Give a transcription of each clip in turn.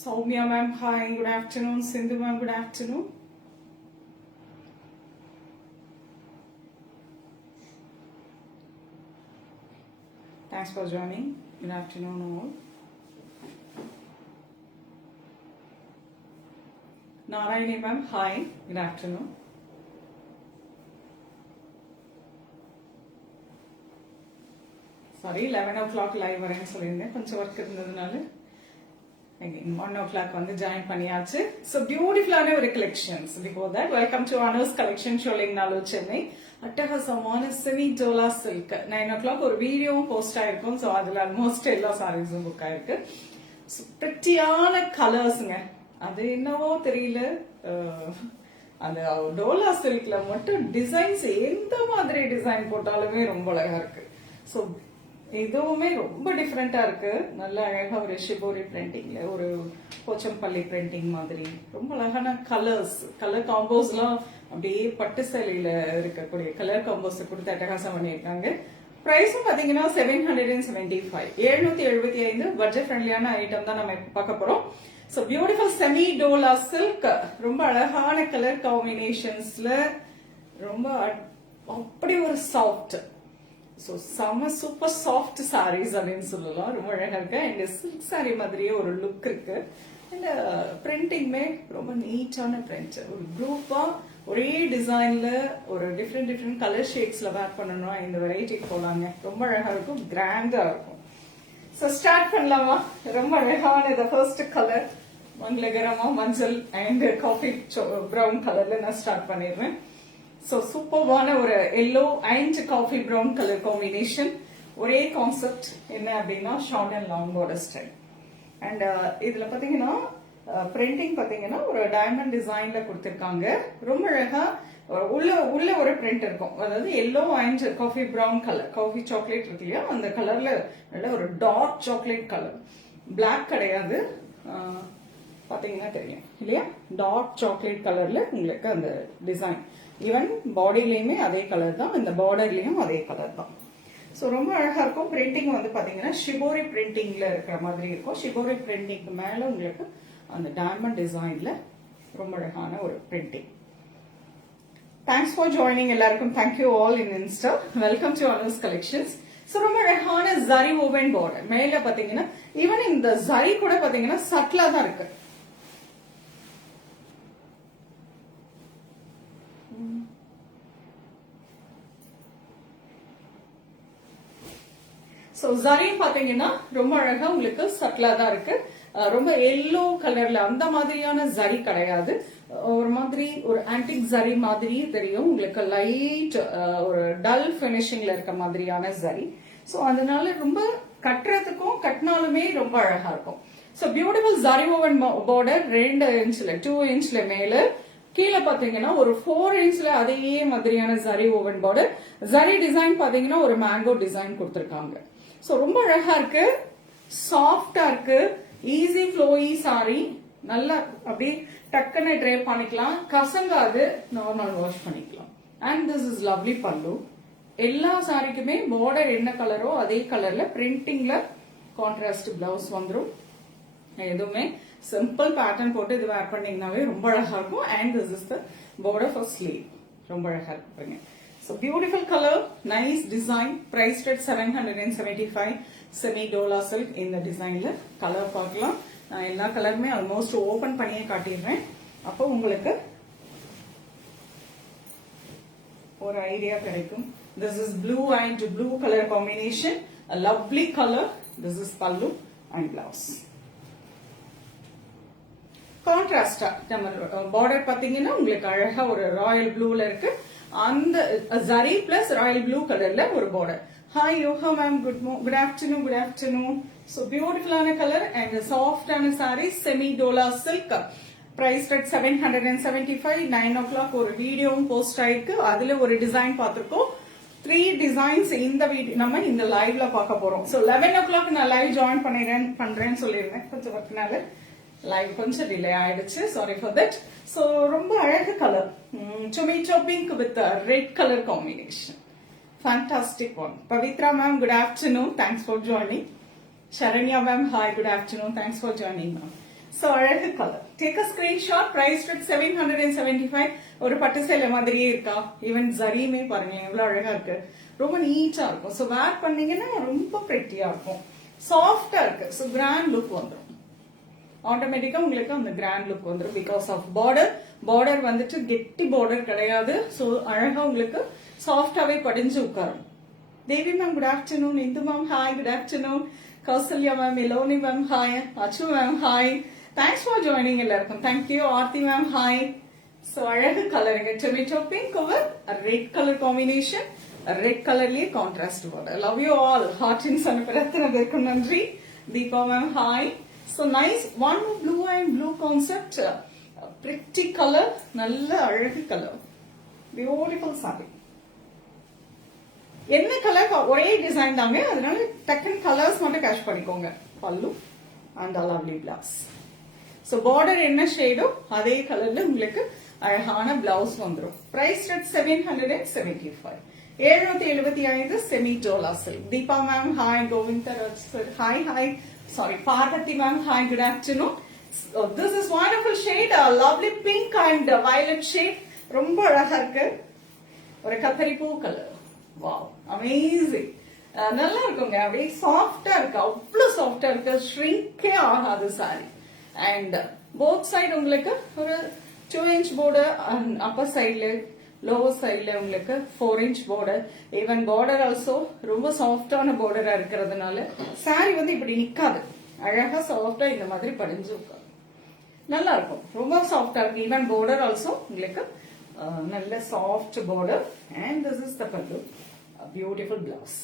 Soumya ma'am, hi, good afternoon. Sindhu ma'am, good afternoon. Thanks for joining. Good afternoon all. Narayani ma'am, hi, good afternoon. Sorry, 11 o'clock live வரேன்னு சொல்லியிருந்தேன், கொஞ்சம் work இருந்ததுனால again 1 o'clock வந்து join பண்ணியாச்சு. So beautiful-ஆன ஒரு collections. Before that, welcome to Anu's collection showing நாலு சென்னை. அட்டகாசமான semi dola silk 9 o'clock ஒரு வீடியோவும் போஸ்ட் ஆயிருக்கும். ஸோ அதில் ஆல்மோஸ்ட் எல்லா சாரீஸும் புக் ஆயிருக்கு. பிரிட்டியான கலர்ஸுங்க, அது என்னவோ தெரியல, அந்த டோலா சில்க்ல மட்டும் டிசைன்ஸ் எந்த மாதிரி டிசைன் போட்டாலுமே ரொம்ப அழகா இருக்கு. ஸோ இதுவுமே ரொம்ப டிஃப்ரெண்டா இருக்கு. நல்ல அழகா ஒரு ஷிபோரி பிரிண்டிங்ல ஒரு போச்சம்பள்ளி பிரிண்டிங் மாதிரி ரொம்ப அழகான கலர் காம்போஸ்லாம் அப்படியே பட்டு சேலையில இருக்கக்கூடிய கலர் காம்போஸ் கொடுத்து அட்டகாசம் பண்ணியிருக்காங்க. பிரைஸும் பாத்தீங்கன்னா 775 775 பட்ஜெட் ஃப்ரெண்ட்லியான ஐட்டம் தான் நம்ம பார்க்க போறோம். So beautiful semi dola silk, ரொம்ப அழகான கலர் காம்பினேஷன்ஸ்ல ரொம்ப அப்படி ஒரு சாஃப்ட், ஸோ செம சூப்பர் சாஃப்ட் சாரீஸ் அப்படின்னு சொல்லலாம். ரொம்ப அழகா இருக்கு. அண்ட் சில்க் சாரி மாதிரியே ஒரு லுக் இருக்கு. அண்ட் பிரிண்டிங்குமே ரொம்ப நீட்டான பிரிண்ட், ஒரு குரூப்பா ஒரே டிசைன்ல ஒரு டிஃப்ரெண்ட் கலர் ஷேட்ஸ்ல வேர் பண்ணணும், இந்த வெரைட்டி போலாங்க. ரொம்ப அழகா இருக்கும், கிராண்டா இருக்கும். ஸோ ஸ்டார்ட் பண்ணலாமா? ரொம்ப அழகான இந்த ஃபர்ஸ்ட் கலர் மங்களகரமா மஞ்சள் அண்ட் காஃபி ப்ரௌன் கலர்ல நான் ஸ்டார்ட் பண்ணிடுவேன். ஸோ சூப்பர்வான ஒரு yellow and coffee brown colour combination. ஒரே கான்செப்ட் என்ன அப்படின்னா short and long border style. And இதுல பாத்தீங்கன்னா பிரிண்டிங் பாத்தீங்கன்னா ஒரு டைமண்ட் டிசைன்ல கொடுத்திருக்காங்க. ரொம்ப அழகா உள்ள ஒரு பிரிண்ட் இருக்கும், அதாவது yellow and coffee brown colour, coffee chocolate இருக்கு இல்லையா, அந்த கலர்ல நல்ல ஒரு டார்க் சாக்லேட் கலர், பிளாக் கிடையாது, பாத்தீங்கன்னா தெரியும் இல்லையா, டார்க் சாக்லேட் கலர்ல உங்களுக்கு அந்த டிசைன். ஈவன் பாடியிலயுமே அதே கலர் தான், இந்த பார்டர்லயும் அதே கலர் தான். ஸோ ரொம்ப அழகா இருக்கும். பிரிண்டிங் வந்து பாத்தீங்கன்னா ஷிபோரி பிரிண்டிங்ல இருக்கிற மாதிரி இருக்கும். ஷிபோரி பிரிண்டிங்க்கு மேல உங்களுக்கு அந்த டைமண்ட் டிசைன்ல ரொம்ப அழகான ஒரு பிரிண்டிங். தேங்க்ஸ் ஃபார் ஜாயினிங் எல்லாருக்கும். Thank you all in Insta. Welcome to Anu's collections. So ரொம்ப அழகான ஜரி ஓவன் பார்டர். மேல பாத்தீங்கன்னா ஈவன் இந்த ஜரி கூட பாத்தீங்கன்னா சட்லா தான் இருக்கு. சோ ஜரி பாத்தீங்கன்னா ரொம்ப அழகா உங்களுக்கு சட்லா தான் இருக்கு. ரொம்ப எல்லோ கலர்ல அந்த மாதிரியான ஜரி கிடையாது, ஒரு மாதிரி ஒரு ஆன்டிக் ஜரி மாதிரி தெரியும் உங்களுக்கு, லைட் ஒரு டல் பினிஷிங்ல இருக்க மாதிரியான ஜரி. சோ அதனால ரொம்ப கட்டுறதுக்கும் கட்டினாலுமே ரொம்ப அழகா இருக்கும். So beautiful zari woven border 2 இன்ச்ல 2 இன்ச்ல மேல, கீழே பாத்தீங்கன்னா ஒரு 4 இன்ச்ல அதே மாதிரியான zari woven border. Zari design பாத்தீங்கன்னா ஒரு மேங்கோ டிசைன் கொடுத்திருக்காங்க. சோ ரொம்ப அழகா இருக்கு, சாஃப்டா இருக்கு, ஈஸி ஃப்ளோயி சாரி. நல்லா அப்படியே டக்குன்னு ட்ரை பண்ணிக்கலாம், கசங்காது, நார்மல் வாஷ் பண்ணிக்கலாம். அண்ட் திஸ் இஸ் லவ்லி பல்லு. எல்லா சாரிக்குமே பார்டர் என்ன கலரோ அதே கலர்ல பிரிண்டிங்ல கான்ட்ராஸ்ட் பிளவுஸ் வந்துடும். எதுவுமே சிம்பிள் பேட்டர்ன் போட்டு இது வேர் பண்ணீங்கன்னாவே ரொம்ப அழகா இருக்கும். And this is the border for sleeve. ரொம்ப அழகா இருக்கு. So beautiful color, nice design, priced at 775 semi dola silk. இந்த டிசைன்ல கலர் பார்க்கலாம். நான் எல்லா கலருமே ஆல்மோஸ்ட் ஓபன் பண்ணியே காட்டிடுறேன், அப்போ உங்களுக்கு ஒரு ஐடியா கிடைக்கும். This is blue and blue color combination, a lovely color. This is pallu and blouse. கான்ட்ராஸ்டா நம்ம பார்டர் பாத்தீங்கன்னா உங்களுக்கு அழகா ஒரு ராயல் ப்ளூல இருக்கு, அந்த ஜரி பிளஸ் ராயல் ப்ளூ கலர்ல ஒரு border. Hi Yoga ma'am, good afternoon, good afternoon. So பியூட்டிஃபுல்லான கலர் அண்ட் சாஃப்டான sari, semi dola silk. Price at 775. 9 o'clock ஒரு வீடியோவும் போஸ்ட் ஆயிருக்கு. அதுல ஒரு டிசைன் பார்த்திருக்கோம். 3 டிசைன்ஸ் இந்த வீடியோ நம்ம இந்த லைவ்ல பார்க்க போறோம். ஸோ 11 o'clock நான் லைவ் ஜாயின் பண்றேன்னு சொல்லியிருந்தேன். கொஞ்சம் ஒர்க்னால லைவ் கொஞ்சம் டிலே ஆயிடுச்சு, சாரி ஃபார் தட். ஸோ ரொம்ப அழகு colour, tomato pink with red colour combination. Fantastic one. Pavithra ma'am, good afternoon, thanks for joining. Sharanya ma'am, hi, good afternoon. Thanks for joining ma'am. So, அழகு color. Take a screenshot. Price at 775. ஒரு பட்டு சேலை மாதிரியே இருக்கா? Even ஜரியுமே பாருங்க எவ்வளவு அழகா இருக்கு. ரொம்ப நீட்டா இருக்கும். So, wear பண்ணீங்கன்னா ரொம்ப பிரெட்டியா இருக்கும். சாஃப்டா இருக்கு. So, grand look வந்துரும். ஆட்டோமேட்டிக்கா உங்களுக்கு அந்த grand look வந்துரும். Because of border வந்துட்டு கெட்டி border கிடையாது. So, அழகா உங்களுக்கு சாஃப்டாவே படிஞ்சு உட்காரும். Devi ma'am, good afternoon. Indu ma'am, hi, good afternoon. Kausalya ma'am, Eloni ma'am, hi. Achu ma'am, hi. Thanks for joining எல்லாருக்கும். Thank you. Aarti ma'am, hi. So, அழகு கலருங்க. Tomato pink over a red color combination. A red colorலயே contrast border. Love you all. Heartins அனுப்புறதுக்கு நன்றி. Deepa ma'am, hi. So, nice. One blue and blue concept. Pretty color. நல்ல அழகு color. Beautiful saree. என்ன colour ஒரே design தாங்க, அதனால டக்கன் colours மட்டும் கேஷ் பண்ணிக்கோங்க. Pallu and lovely blouse. So border என்ன ஷேடோ அதே கலர்ல உங்களுக்கு அழகான பிளவுஸ் வந்துரும். Price at 775. 775 semi dola silk. Deepa ma'am, hi. Govindaraj sir, hi hi. Sorry, Parvathi ma'am, hi, good afternoon. This is wonderful shade, lovely pink and violet shade. ரொம்ப அழகா இருக்கு. ஒரு கத்தரி பூ கலர். Wow, amazing. நல்லா இருக்குங்க. அப்படியே சாஃப்டா இருக்கு, அவ்வளவு சாஃப்டா இருக்கு. ஷ்ரிங்கே ஆகாது சாரி. அண்ட் போத் சைடு உங்களுக்கு ஒரு 2 inch border, அப்பர் சைட்ல லோவர் சைட்ல உங்களுக்கு 4 inch border. Even border also ரொம்ப சாஃப்டான பார்டரா இருக்கிறதுனால சாரி வந்து இப்படி நிக்காது, அழகா சாஃப்டா இந்த மாதிரி படிஞ்சு உட்காரு. நல்லா இருக்கும், ரொம்ப சாஃப்டா இருக்கு. ஈவன் பார்டர் ஆல்சோ உங்களுக்கு நல்ல soft border. And this is the pallu. Beautiful blouse.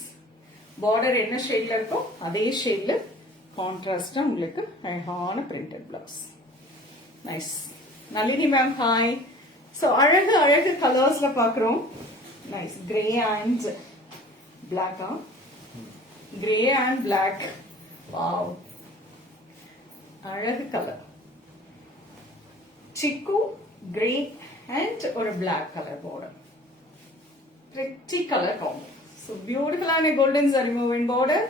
Border என்ன ஷேட்ல இருக்கோ அதே ஷேட்ல கான்ட்ராஸ்டா உங்களுக்கு அழகான printed blouse. Nice. Nalini ma'am, hi. So அழகு அழகு கலர்ஸ்ல பாக்குறோம். நைஸ். கிரே அண்ட் பிளாக்கா? Grey and black. வாவ், அழகு கலர். சிக்கு கிரே அண்ட் ஒரு black colour border. Pretty color combo. So beautiful and a golden zari woven border,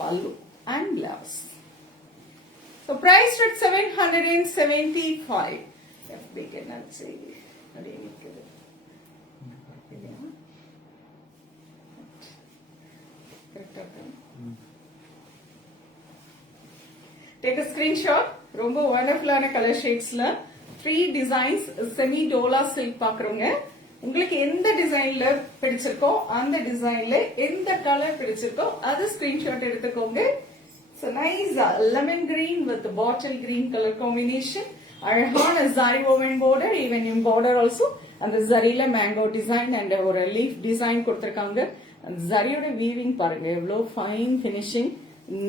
pallu and blouse. So priced at 775. If we cannot say, take a screenshot. ரொம்ப wonderful color shades la 3 designs semi dola silk பாக்குறோங்க. உங்களுக்கு எந்த டிசைன்ல பிடிச்சிருக்கோ அந்த டிசைன்ல எந்த colour பிடிச்சிருக்கோ அது ஸ்கிரீன்ஷாட் எடுத்துக்கோங்க. So nice lemon green with bottle green color combination. அழகான zari woven border, even in border also அந்த zariல mango design and ஒரு leaf design கொடுத்திருக்காங்க. அந்த zariயோட weaving பாருங்க எவ்வளவு fine finishing,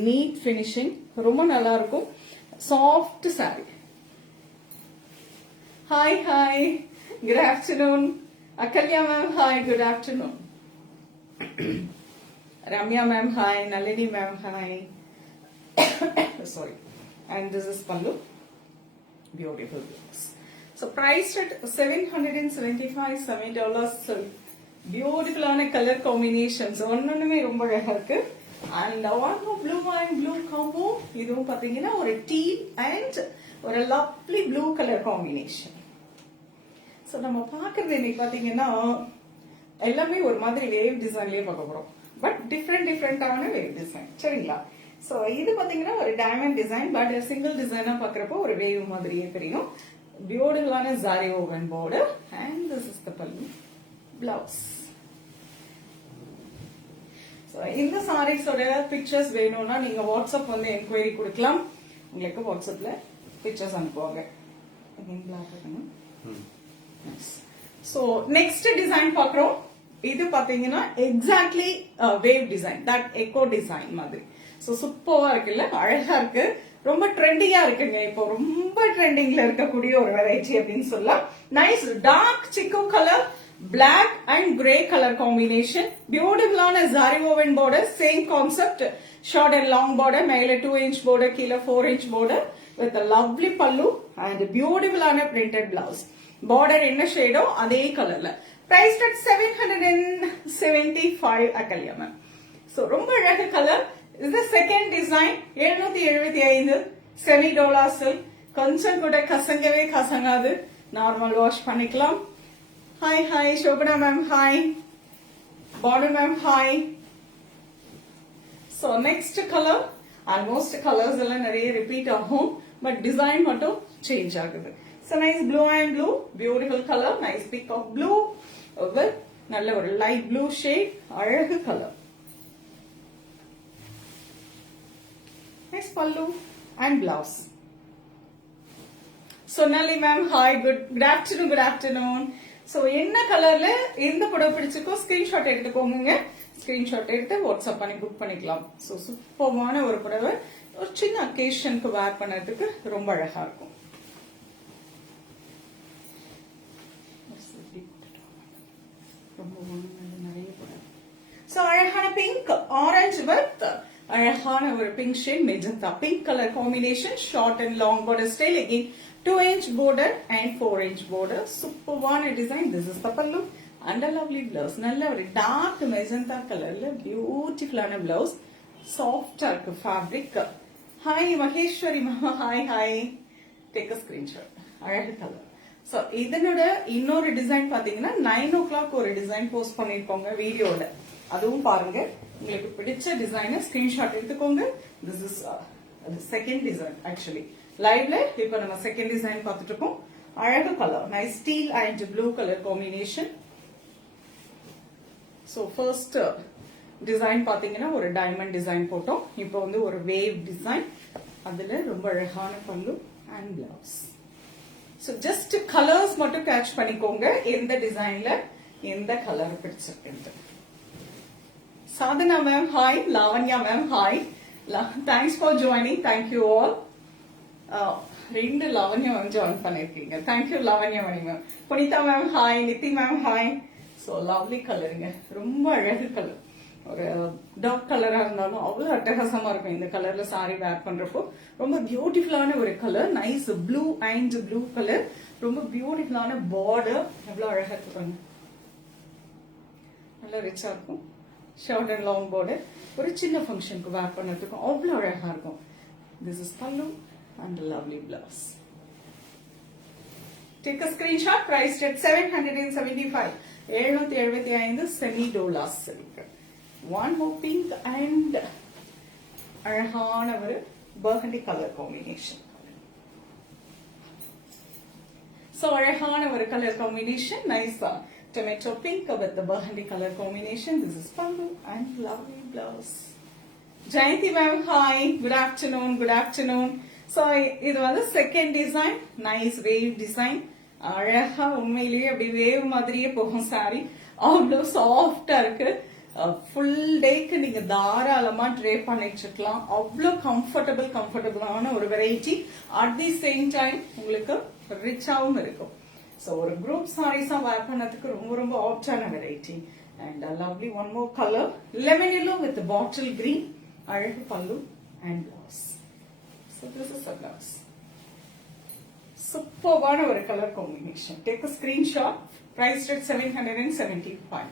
neat finishing, ரொம்ப நல்லா இருக்கும். Soft saree. Hi, hi. Good afternoon. Akalya ma'am, hi, good afternoon. Ramya ma'am, hi. Nalini ma'am, hi. Sorry. And this is pallu. Beautiful blouse. So priced at 775, $7. Beautiful on a color combinations. ஒண்ணுமே ரொம்ப அழகா இருக்கு. And one blue and blue combo. இதுவும் பாத்தீங்கன்னா ஒரு teal and ஒரு lovely blue color combination. So நம்ம பாக்குறது இன்னைக்கு பாத்தீங்கன்னா எல்லாமே ஒரு மாதிரி வேவ் டிசைன்லயே பார்க்க போறோம். பட் டிஃப்ரெண்டான வேவ் டிசைன். சரிங்களா? சோ இது பாத்தீங்கன்னா ஒரு டைமண்ட் டிசைன், பட் சிங்கிள் டிசைனா பாக்குறப்போ ஒரு வேவ் மாதிரியே தெரியும். பியூட்டிஃபுல்லான zari woven border and this is the pallu blouse. இந்த சாரீஸோட பிக்சர்ஸ் வேணும்னா நீங்க வாட்ஸ்அப் வந்து என்கொயரி கொடுக்கலாம். உங்களுக்கு வாட்ஸ்அப்ல பிக்சர்ஸ் அனுப்புவாங்க. சோ நெக்ஸ்ட் டிசைன் பாக்குறோம். இது பாத்தீங்கன்னா exactly wave design, that echo design மாதிரி. சோ சூப்பரா இருக்குல்ல, அழகா இருக்கு, ரொம்ப ட்ரெண்டிங்கா இருக்குங்க. இப்போ ரொம்ப ட்ரெண்டிங்ல இருக்கக்கூடிய ஒரு வெரைட்டி அப்படின்னு சொல்லலாம். நைஸ் டார்க் சிக்கு colour, black and grey color combination, beautiful on a zari woven border, same concept, short and long border, மேல 2-inch border, கீழ 4-inch border with a lovely pallu and beautiful on a printed blouse. Border என்ன shadow அதே கலர்ல. Priced at 775 Akalya ma'am. So ரொம்ப அழகு colour. This is the second design, 775 semi dola silk. கொஞ்சம் கூட கசங்கவே கசங்காது, normal wash பண்ணிக்கலாம். Hi, hi, Shobana ma'am, hi. Bonu ma'am, hi. So next color, almost colors all repeat ahum, but design mattum change agudhu. So nice blue and blue, beautiful color, nice peacock blue with nalla or light blue shade, alagu color. Nice pallu and blouse. Sonali ma'am, hi, good afternoon, good afternoon. So என்ன கலர்ல எந்த புடவை பிடிச்சிருக்கோ screenshot எடுத்துக்கோங்க. Screenshot எடுத்து WhatsApp பண்ணி book பண்ணிக்கலாம். So சூப்பரான ஒரு புடவை, ஒரு சின்ன அக்கேஷனுக்கு வேர் பண்ணறதுக்கு ரொம்ப அழகா இருக்கும். நிறைய புடவை. சோ அழகான பிங்க் ஆரஞ்சு வித் அழகான ஒரு pink shade magenta, pink colour combination, short and long border style, again 2-inch border and 4-inch border. Superb design. This is the pallu and a lovely blouse. Nalla or dark magenta color la beautiful ana blouse. Soft fabric. Hi Maheshwari mama, hi hi. Take a screenshot. Alaga color. So இதனோட இன்னொரு design பாத்தீங்கன்னா 9 o'clock ஒரு design post பண்ணிருக்கோங்க வீடியோல, அதுவும் பாருங்க. உங்களுக்கு பிடிச்ச டிசைனை ஸ்கிரீன்ஷாட் எடுத்துக்கோங்க. This is the second design actually. லைவ்ல இப்ப நம்ம செகண்ட் டிசைன் பார்த்துட்டு இருக்கோம். அழகு colour, nice steel and blue colour combination. So first design பாத்தீங்கன்னா ஒரு டைமண்ட் டிசைன் போட்டோம். இப்போ வந்து ஒரு வேவ் டிசைன், அதுல ரொம்ப அழகான pallu and blouse. So just colours மட்டும் கேட்ச் பண்ணிக்கோங்க, எந்த டிசைன்ல எந்த கலர் பிடிச்சிருக்கு. Sadhana ma'am hi, Lavanya ma'am hi, thanks for joining, thank you all. ரெண்டு லாவண்யா மேம் ஜாயின் பண்ணிருக்கீங்க, thank you Lavanya Mani ma'am. Punitha ma'am hi, Nithi ma'am hi. So lovely கலருங்க, ரொம்ப அழகு கலர். ஒரு டார்க் கலரா இருந்தாலும் அவ்வளவு அட்டகாசமா இருக்கும் இந்த கலர்ல சாரி வேர் பண்றப்போ. ரொம்ப பியூட்டிஃபுல்லான ஒரு colour, nice blue and blue colour, ரொம்ப பியூட்டிஃபுல்லான பார்டர், எவ்வளவு அழகா இருக்கு, நல்லா ரிச்சா இருக்கும். ஷார்ட் அண்ட் லாங் பார்டர், ஒரு சின்ன ஃபங்க்ஷனுக்கு வேர் பண்ணதுக்கும் அவ்வளவு அழகா இருக்கும். This is pallu and a lovely blouse. Take a screenshot, priced at 775. 775 semi dola silk. One more pink and அழகான ஒரு burgundy color combination. So அழகான ஒரு color combination, nice tomato pink with the burgundy color combination. This is pallu and lovely blouse. Jayanti ma'am, hi, good afternoon, good afternoon. So இது வந்து second design, nice wave design. அழகா உண்மையிலேயே அப்படி wave மாதிரியே போகும் sorry, அவ்வளவு சாஃப்டா இருக்கு. ஃபுல் டேக்கு நீங்க தாராளமா ட்ரே பண்ணிட்டு இருக்கலாம், அவ்வளவு கம்ஃபர்டபுளான ஒரு variety. At the same time உங்களுக்கு ரிச்சாவும் இருக்கும். சோ ஒரு குரூப் சாரீஸா வேர் பண்ணதுக்கு ரொம்ப ரொம்ப ஆப்டான variety. And lovely one more colour, lemon yellow with bottle green. அழகு பல்லு and blouse. So this is a blouse. Superb ஒரு color combination. Take a screenshot. Priced at 775.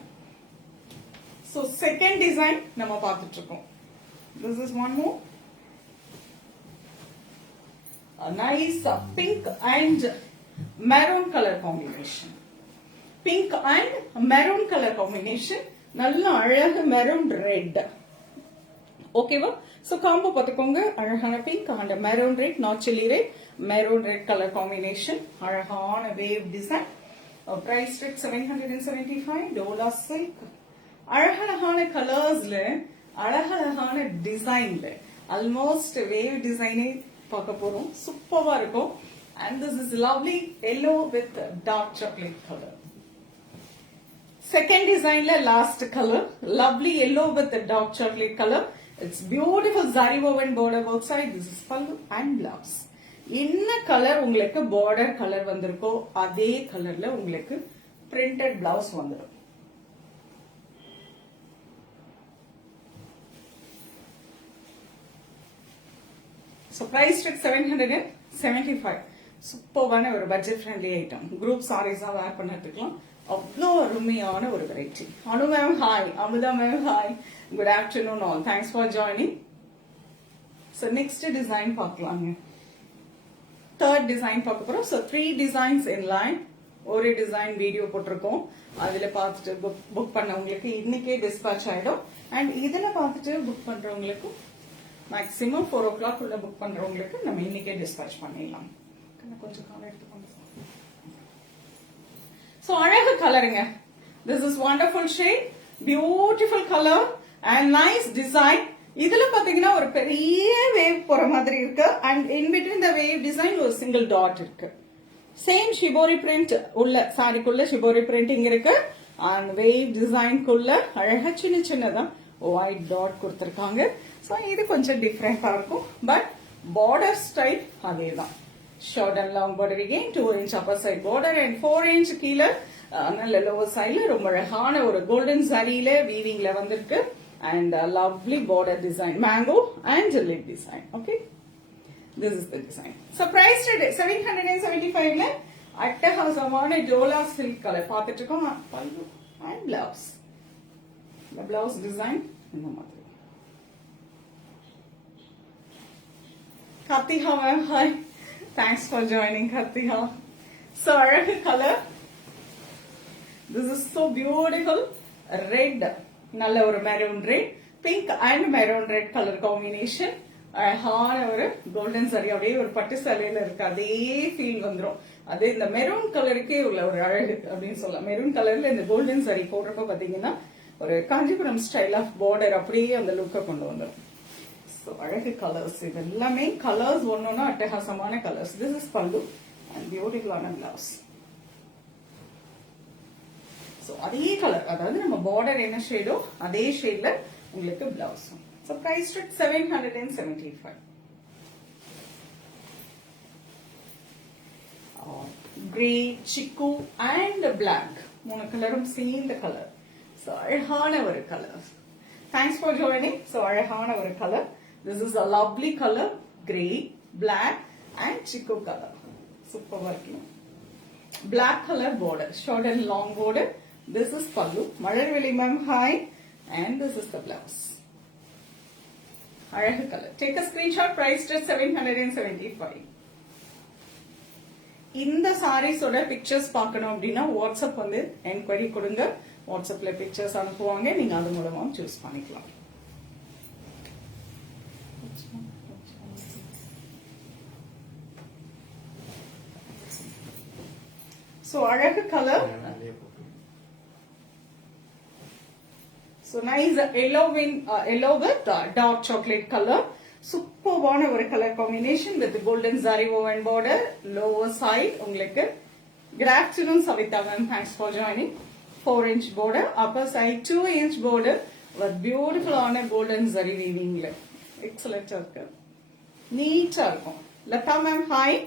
So second design நம்ம பார்த்துட்டு இருக்கோம். This is one more. A nice pink and maroon color combination. Pink and maroon color combination. நல்ல அழகு maroon red. ஓகேவா? So combo பார்த்துக்கோங்க. அழகான pink and maroon red, not chilli red, maroon red colour combination, அழகான wave design. Price rate 775. Dola silk, அழகழகான கலர்ஸ்ல அழகழகான டிசைன்ல ஆல்மோஸ்ட் வேவ் டிசைனே பார்க்க போறோம். சூப்பரா இருக்கும். And this is lovely yellow with dark chocolate color. Second design la last color, lovely yellow with the dark chocolate color. It's beautiful zari woven border both side. This is pallu and blouse. என்ன colour உங்களுக்கு border colour வந்திருக்கோ அதே கலர்ல உங்களுக்கு printed blouse வந்துடும். So price tag 775. சூப்பரான ஒரு budget friendly item. Group சாரீஸா வேர் பண்ணிட்டுக்கலாம். அவ்வளோ அருமையான ஒரு variety. Anu ma'am hi, Amudha ma'am hi, good afternoon all, thanks for joining. So next design பார்க்கலாங்க. தேர்ட் டிசைன் பார்க்க போறோம். So 3 designs in line. ஒரு டிசைன் வீடியோ போட்டிருக்கோம். அதுல பார்த்துட்டு புக் பண்ணவங்களுக்கு இன்னைக்கே டிஸ்பேச் ஆயிடும். அண்ட் இதுல பார்த்துட்டு புக் பண்றவங்களுக்கு மேக்ஸிமம் 4 o'clock உள்ள புக் பண்றவங்களுக்கு நம்ம இன்னைக்கே டிஸ்பேச் பண்ணிடலாம். கொஞ்சம் காலம் எடுத்துக்கோங்க. சோ அழகு கலருங்க. This is wonderful shade, beautiful colour and nice design. இதுல பாத்தீங்கன்னா ஒரு பெரிய வேவ் போற மாதிரி இருக்கு. And in between the wave design ஒரு சிங்கிள் டாட் இருக்கு. சேம் ஷிபோரி பிரிண்ட் உள்ள சாரிக்குள்ள ஷிபோரி பிரிண்டிங் இருக்கு. அண்ட் வேவ் டிசைன்குள்ள அழகா சின்ன சின்னதா ஒயிட் டாட் கொடுத்திருக்காங்க. சோ இது கொஞ்சம் டிஃபரெண்டா இருக்கும். பட் பார்டர் ஸ்டைல் அதேதான். Short and long border again, 2 inch upper side border and 4 inch கீழே நல்ல lower sideல ரொம்ப அழகான ஒரு golden zariல weavingல வந்திருக்கு. And lovely border design, mango and leaf design. Okay, this is the design. So price today 775ல அட்டகாசமான Dola silk colour பார்த்துட்டு இருக்கோம். பல்லு and blouse. The blouse design இந்த மாதிரி. Kartika ma'am, hi. Thanks for joining, Kartika. So, அழகு color. This is so beautiful. Red, நல்ல ஒரு maroon red, pink and maroon red color combination. அழகான ஒரு golden saree அப்படியே ஒரு பட்டு சேலையில இருக்கு. அதே ஃபீல் வந்துரும். அதே இந்த மெரூன் கலருக்கே உள்ள ஒரு அழகு அப்படின்னு சொல்லலாம். மெரூன் கலர்ல இந்த கோல்டன் saree போடுறப்ப பாத்தீங்கன்னா ஒரு காஞ்சிபுரம் ஸ்டைல் ஆஃப் பார்டர் அப்படியே அந்த லுக்கை கொண்டு வந்துடும். So, அழகு கலர்ஸ். இது எல்லாமே கலர்ஸ் ஒன்னொன்னா அட்டகாசமான colours. This is pallu and பியூட்டிஃபுல்லான பிளவுஸ். ஸோ அதே கலர், அதாவது நம்ம பார்டர் என்ன ஷேடோ அதே ஷேட்ல உங்களுக்கு blouse. So price 775. Grey, chikoo and black 3 கலரும் சேர்ந்த கலர். ஸோ அழகான ஒரு colour. Thanks for joining. So அழகான ஒரு colour. This is a lovely color, grey, black and chico color. Super working. Black color border, short and long border. This is pallu. Malarveli ma'am, hi. And this is the blouse. Aழகு color. Take a screenshot, price just 775. இந்த சாரீஸோட pictures பார்க்கணும் அப்படின்னா WhatsApp வந்து enquiry கொடுங்க. வாட்ஸ்அப்ல pictures அனுப்புவாங்க. நீங்க அது மூலமா சூஸ் பண்ணிக்கலாம். So அழகு colour. So nice yellow with dark chocolate color. சூப்பரான ஒரு colour combination with golden zari woven border. Lower side உங்களுக்கு. Good afternoon Savita ma'am, thanks for joining. 4 inch border, upper side 2 inch border with beautiful on a golden zari weaving. Excellent இருக்கு. நீட்டா இருக்கும். Latha ma'am hi,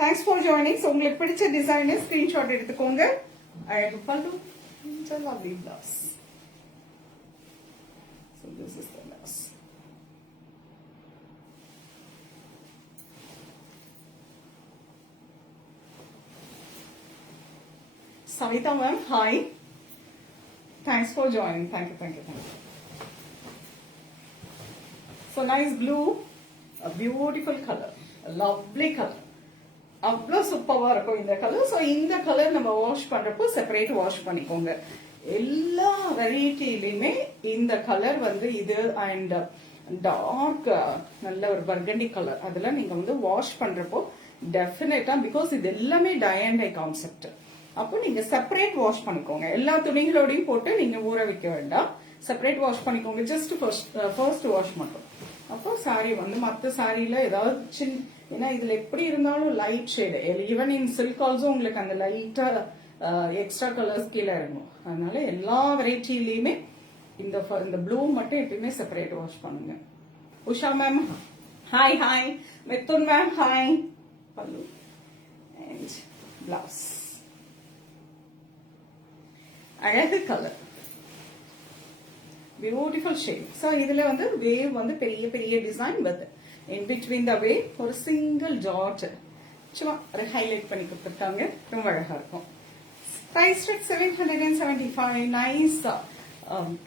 thanks for joining. So உங்களுக்கு பிடிச்ச டிசைனை screenshot எடுத்துக்கோங்க. அழகு பல்லு, lovely blouse. So this is the blouse. Savita ma'am hi, thanks for joining. Thank you. So nice blue, a beautiful color, a lovely color. அவ்வளோ சூப்பராக இருக்கும் இந்த கலர். ஸோ இந்த கலர் நம்ம வாஷ் பண்றப்போ செப்பரேட் வாஷ் பண்ணிக்கோங்க. எல்லா வெரைட்டிலையுமே இந்த கலர் வந்து இது அண்ட் டார்க் நல்ல ஒரு பர்கண்டி கலர் அதுல நீங்க வந்து வாஷ் பண்றப்போ டெஃபினட்டா, பிகாஸ் இது எல்லாமே டை அண்ட் டை கான்செப்ட். அப்போ நீங்க செப்பரேட் வாஷ் பண்ணிக்கோங்க. எல்லா துணிகளோடையும் போட்டு நீங்க ஊற வைக்க வேண்டாம். செப்பரேட் வாஷ் பண்ணிக்கோங்க. ஜஸ்ட் ஃபர்ஸ்ட் வாஷ் மட்டும். அப்போ சாரி வந்து மற்ற சாரியில ஏதாவது ஏன்னா இதுல எப்படி இருந்தாலும் light shade, even in silk also உங்களுக்கு அந்த லைட்டா எக்ஸ்ட்ரா கலர்ஸ் கீழே இறங்கும். அதனால எல்லா வெரைட்டிலயுமே இந்த ப்ளூ மட்டும் எப்பயுமே செப்பரேட் வாஷ் பண்ணுங்க. Usha ma'am hi. Mithun ma'am hi. பல்லு அண்ட் பிளவுஸ் அழகு கலர், பியூட்டிஃபுல் ஷேட். ஸோ இதுல வந்து வேவ் வந்து பெரிய பெரிய design with in between the wave ஒரு சிங்கிள் டாட் சும்மா ஒரு ஹைலைட் பண்ணி கொடுத்துருக்காங்க. ரொம்ப அழகா இருக்கும். Price at 775. Nice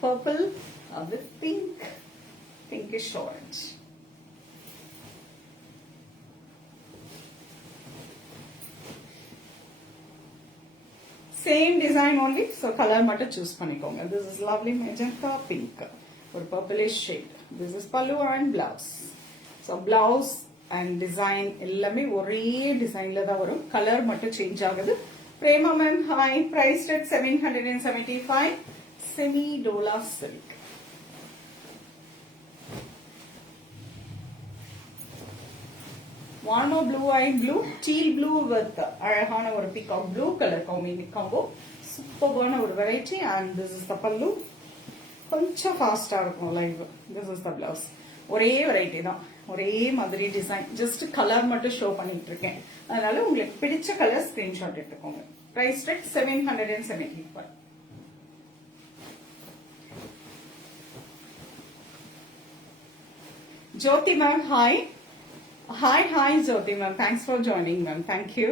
purple with pinkish orange. Same design only, so color matter choose பண்ணிக்கோங்க. This is lovely magenta pink or purplish shade. This is pallu and blouse. So blouse and design எல்லாமே ஒரே டிசைன்ல தான் வரும். Colour மட்டும் change ஆகுது. Prema ma'am, hi, priced at 775, semi dola silk. One more blue eye blue, teal blue with அழகான ஒரு peacock blue color combo. Superb ஒரு variety, and this is the pallu. கொஞ்சம் ஃபாஸ்டா இருக்கும் live. This is the blouse. ஒரே variety தான், ஒரே மாதிரி டிசைன், ஜஸ்ட் கலர் மட்டும் ஷோ பண்ணிட்டு இருக்கேன். அதனால உங்களுக்கு பிடிச்ச கலர் ஸ்கிரீன்ஷாட் எடுத்துக்கோங்க. Price rate 775. Jyoti ma'am, hi. Hi Jyoti ma'am. Thanks for joining ma'am. Thank you.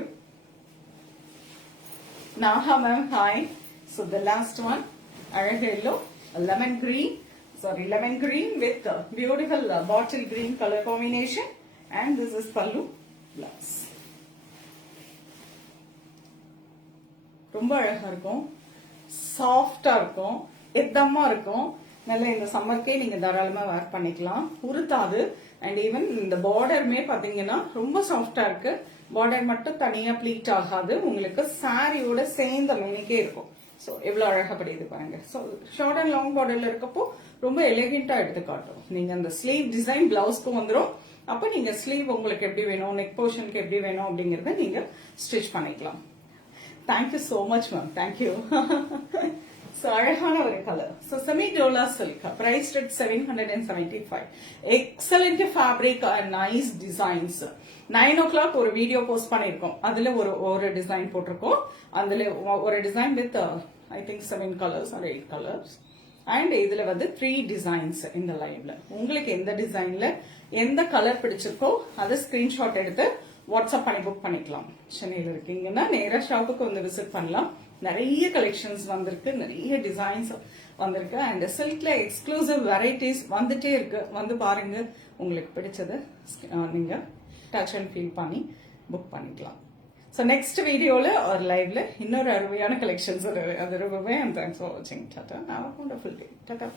Naha ma'am, hi. So the last one, yellow, lemon green with beautiful bottle green color combination, and this is pallu blouse. ரொம்ப அழகா இருக்கும், சாஃப்டா இருக்கும், எத்தமா இருக்கும். நல்ல இந்த சம்மர்க்கே நீங்க தாராளமா வேர் பண்ணிக்கலாம், உருத்தாது. அண்ட் ஈவன் இந்த பார்டருமே பாத்தீங்கன்னா ரொம்ப சாஃப்டா இருக்கு. பார்டர் மட்டும் தனியா ப்ளீட் ஆகாது, உங்களுக்கு சாரியோட சேர்ந்த மேனிக்கே இருக்கும். ஸோ எவ்வளவு அழகா படியுது பாருங்க. ஸோ ஷார்ட் அண்ட் லாங் பார்டர்ல இருக்கப்போ ரொம்ப எலிகென்ட்டா எடுத்து காட்டும். நீங்க அந்த ஸ்லீவ் டிசைன் பிளவுஸ்க்கு வந்துடும். அப்ப நீங்க ஸ்லீவ் உங்களுக்கு எப்படி வேணும், நெக் போர்ஷனுக்கு எப்படி வேணும் அப்படிங்கறத நீங்க ஸ்டிச் பண்ணிக்கலாம். Thank you so much ma'am. Thank you. So அழகான ஒரு colour. So semi dola silk priced at 775. Excellent fabric and nice designs. 9 o'clock ஒரு வீடியோ போஸ்ட் பண்ணிருக்கோம். அதுல ஒரு டிசைன் போட்டிருக்கோம். அதுல ஒரு design with I think 7 colors or 8 colors. And இதுல வந்து 3 designs இந்த லைவ்ல. உங்களுக்கு எந்த டிசைன்ல எந்த கலர் பிடிச்சிருக்கோ அதை ஸ்கிரீன்ஷாட் எடுத்து வாட்ஸ்அப் பண்ணி புக் பண்ணிக்கலாம். சென்னையில் இருக்கீங்கன்னா நேரா ஷாப்புக்கு வந்து விசிட் பண்ணலாம். நிறைய கலெக்ஷன்ஸ் வந்திருக்கு, நிறைய டிசைன்ஸ் வந்திருக்கு. அண்ட் சில்க்ல எக்ஸ்க்ளூசிவ் வெரைட்டிஸ் வந்துட்டே இருக்கு. வந்து பாருங்க, உங்களுக்கு பிடிச்சது நீங்க டச் அண்ட் ஃபீல் பண்ணி புக் பண்ணிக்கலாம். ஸோ நெக்ஸ்ட் வீடியோல ஒரு லைவ்ல இன்னொரு அருமையான கலெக்ஷன்ஸ் அது ரொம்பவே. அண்ட் தேங்க்ஸ் ஃபார் வாட்சிங். Tata. Have a wonderful day. Tata.